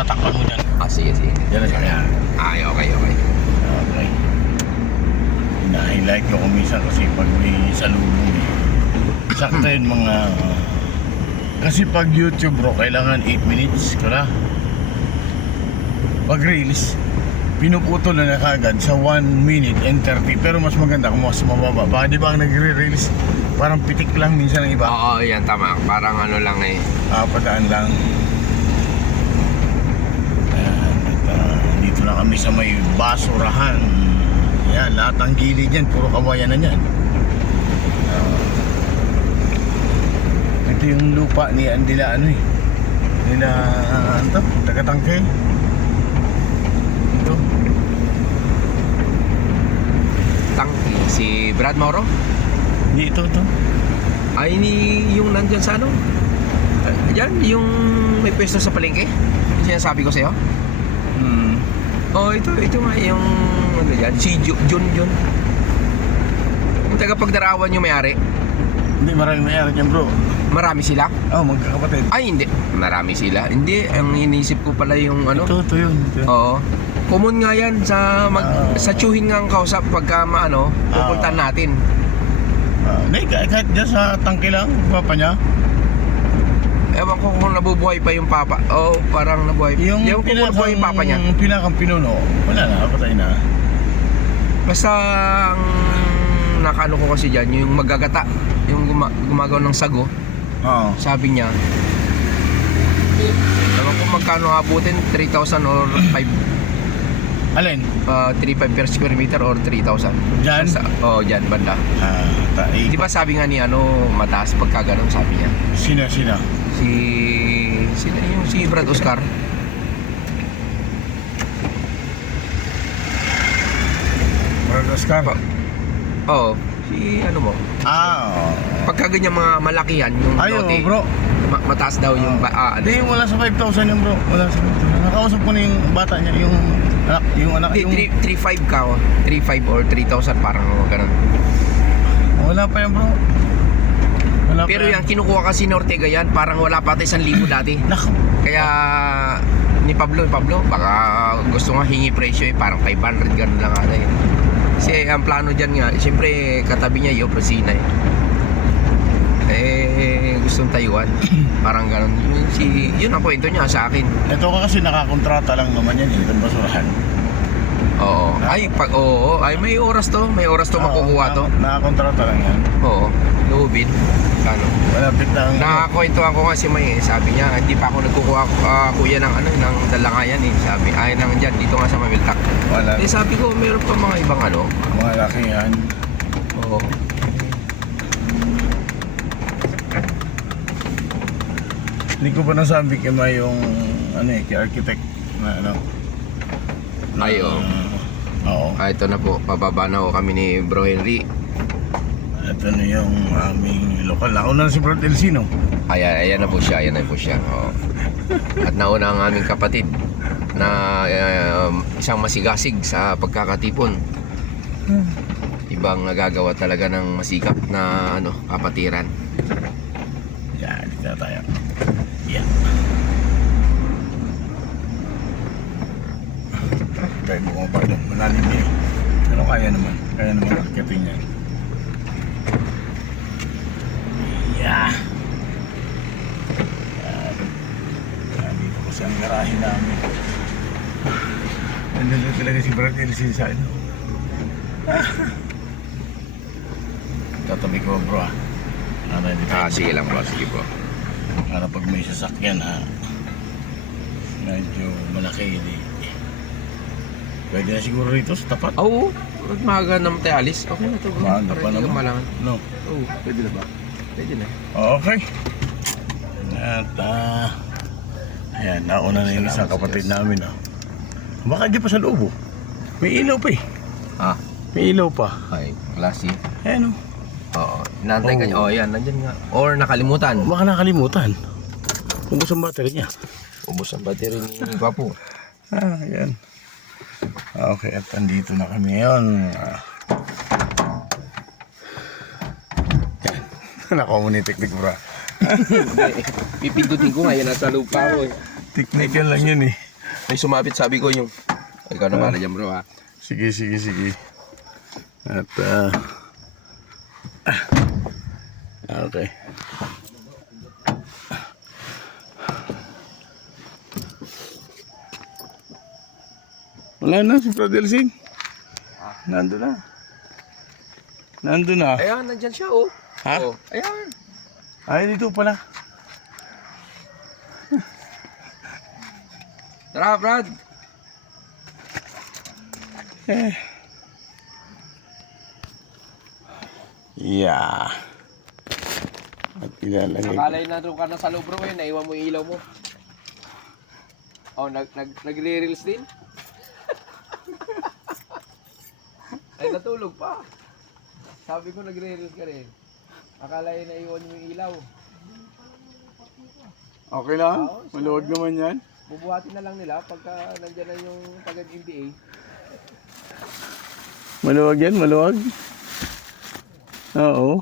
tatakpan mo dyan. Sige. Yan na siya. Ay, okay. Okay. Na-highlight ko minsan kasi pag may salubong sakto yun mga kasi pag YouTube bro kailangan 8 minutes ka na. Pag reels pinuputol na kagad sa 1 minute and 30 pero mas maganda kung mas mababa. Baka di ba ang nagre-reels parang pitik lang minsan ang iba. Oo, yan tama. Parang ano lang eh. Padaan lang. Ayan, at, dito na kami sa may basurahan. Yan, lahat ng gilid yan, puro kawayan na yan. Ito yung lupa ni Andila nila ano to, taga-tangkay. Ito. Tangki, si Brad Mauro? Hindi ito. Ay, yung nandyan sa ano? Diyan, yung may pwesto sa palengke. Yung sinasabi ko sa'yo. Oh, ito nga yung ano yan, si Jun. Yung tagapagdarawan yung may-ari. Hindi, maraming mayari dyan bro. Marami sila? Magkakapatid. Ay, hindi. Marami sila. Hindi, ang inisip ko pala yung ano. Ito yun. Oo. Common nga yan sa tsuhin nga ang kausap pagka pupuntahan natin. Hindi, kahit dyan sa tangke lang, papa niya. Ewan ko kung nabubuhay pa yung papa. Parang nabuhay. Ewan ko kung nabubuhay yung papa niya. Yung pinakang pinuno, wala na, patay na. Basta ang nakaano ko kasi dyan, yung magagata, yung gumagawa ng sago. Oo. Sabi niya, ewan ko magkano abutin, 3,000 or 5. Alin? 3,500 per square meter or 3,000. Dyan? Dyan, banda. Di ba sabi nga ni mataas pagka ganun, sabi niya. Sino? Si Brad Oscar. Brad Oscar? Oo, si mo. Oo. Pagka ganyan mga malakihan, yung lote, bro. mataas daw yung Hindi, wala sa 5,000 yung bro. Wala sa 5,000. Nakausap ko na yung bata niya, yung anak. Hindi, 3,500 ka, 3,500 or 3,000 parang ganun. Wala pa yan bro. Pero yan, kinukuha kasi ni Ortega yan, parang wala pa 1,000 dati. Naku. Kaya ni Pablo, baka gusto nga hingi presyo parang 500 ganun lang ata eh. Kasi ang plano dyan nga, siyempre katabi niya yung opisina gustong tayuan. Parang ganun. Yun ang kwento niya sa akin. Ito ka kasi nakakontrata lang naman yan itong basurahan. Oo. Ay may oras to makukuha to. Nakakontrata lang yan. Oo. Lubid. Ano? Malapit lang. Nakakwentuhan ko kasi sabi niya, hindi pa ako nagkukuha kuya ng ng dalangayan eh. Sabi, nang dyan, dito nga sa Mamiltak. Wala. Sabi ko, meron pa mga ibang mga laki yan. Oo. Hindi ko pa nasabi kay May yung kay architect na Oo. Ito na po, pababa na ho kami ni Bro Henry. Ito na yung aming lokal. Nauna na si Bro Delcino. Ayan na po siya, Oo. At nauna ang aming kapatid na isang masigasig sa pagkakatipon. Ibang nagagawa talaga ng masikap na kapatiran. Yan, dito na tayo. Yan. Tayo mo kung pardon. Malalim niya. Pero kaya naman akitin niya. Yeah. Dito kasi ang garahe namin. Nandun talaga si Brad Elsin sa tatabi ko bro Sige lang bro, sige bro. para pag may sasakyan medyo malaki pwede na siguro rito sa tapat. Oo, maaga naman tayo alis. Okay na to bro. Maaga pa naman. No. Oo, pwede na ba? Pwede na. Okay. At ayan, nauna na yung isang kapatid namin baka di pa sa loob may ilaw pa may ilaw pa. Ay, klase. Ayan Oo, inaantay ka niya. Yan, nandyan nga. Or nakalimutan. Baka nakalimutan. Ubus ang battery niya. Ubus ang battery ni Papu. Ayan. Okay, at andito na kami ngayon. Yan. Nako mo ni teknik bro. Pipindutin ko nga, yan nasa lupa ko Technical lang yun May sumapit, sabi ko yung... Ikaw na bala dyan, bro, ha? Sige. At, okay. Wala na si Brad Elsin. Nandun na. Ayan, nandyan siya, oh. Ha? Oh, ayan. Ay, dito pala. Tara, Brad. Yeah. At ilalagay ko. Akalay na doon ka na sa loob, bro, eh. Naiwan mo yung ilaw mo. Oh, nagre-reels din? Ay, natulog pa. Sabi ko nagre-reels ka rin. Akala yun naiwan mo yung ilaw. Okay lang? Oo, Maluwag naman yan. Bubuhatin na lang nila pagka nandyan na yung taga-NDA. Maluwag yan, maluwag. Oo.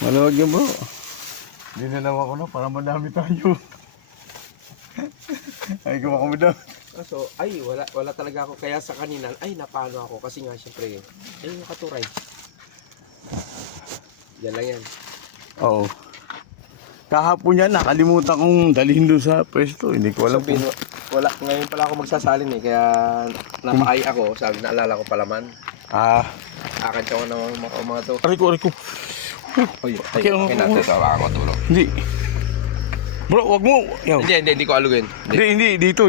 Maluwag yan, bro. Dinalaw ako na para madami tayo. Ay, gawa kami daw. So, ay, wala talaga ako. Kaya sa kanina, ay, napano ako. Kasi nga, syempre, ay, nakaturay. Yan lang yan. Oo. Kahapon yan, nakalimutan kong dalhin doon sa pwesto. Hindi ko alam kung... Wala, ngayon pala ako magsasalin eh. Kaya napaay ako. Sabi, naalala ko palaman. Akantsa ko ng mga to. Aray ko. Ay, Okay, natin ito. Baka ko tulog. Hindi. Bro, wag mo. Yaw. Hindi ko alugin. Hindi, dito.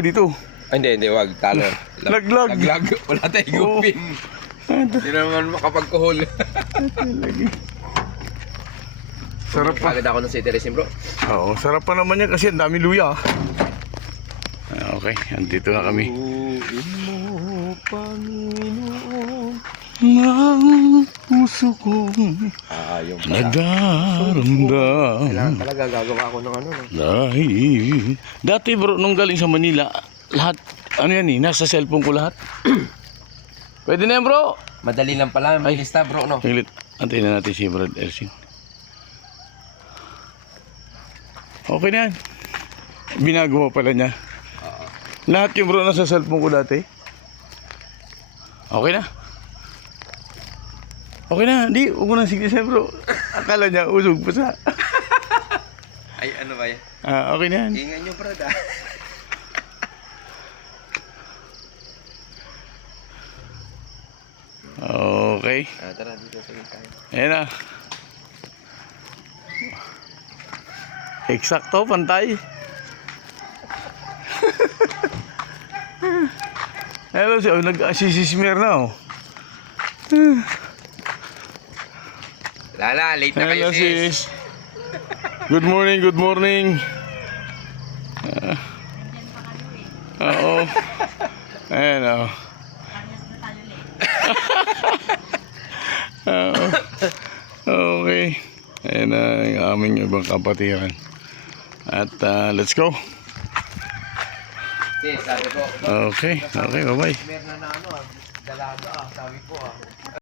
Hindi, wag. Talo. Laglag. Wala tayong gupin. Hindi naman makapagkuhol. Sarap pa. Kagad ako ng city resin, bro. Oo, sarap pa naman yan kasi ang dami luya. Okay, andito na kami. Ng puso kong Yung nagdaramdam. kailangan talaga gagawa ako ng ano. No? Dahil dati bro, nung galing sa Manila, lahat, ano yan nasa cellphone ko lahat. Pwede na yan bro. Madali lang pala, may lista, bro, no? Saglit, antayin na natin si Brad Elsin. Okay na yan. Binagawa pala niya. Lahat yung bro nasa cellphone ko dati. Okay na. Okay na, hindi, huwag mo nang signature bro. Akala niya, usog pa sa... Ay, ano ba yan? Okay na yan. Ingan nyo, brad, Okay. Tara, dito sa tayo. Ayan na. Eksakto, pantay. Hello, nag-assisismer na oh. Lala, late na kayo, Hello sis. sis. Good morning. Oo. Ayan oh. Okay. Ayan na yung aming ibang kapatiran. At let's go. Sis, sabi ko. Okay, bye-bye. Meron na ano, dalaga, sabi ko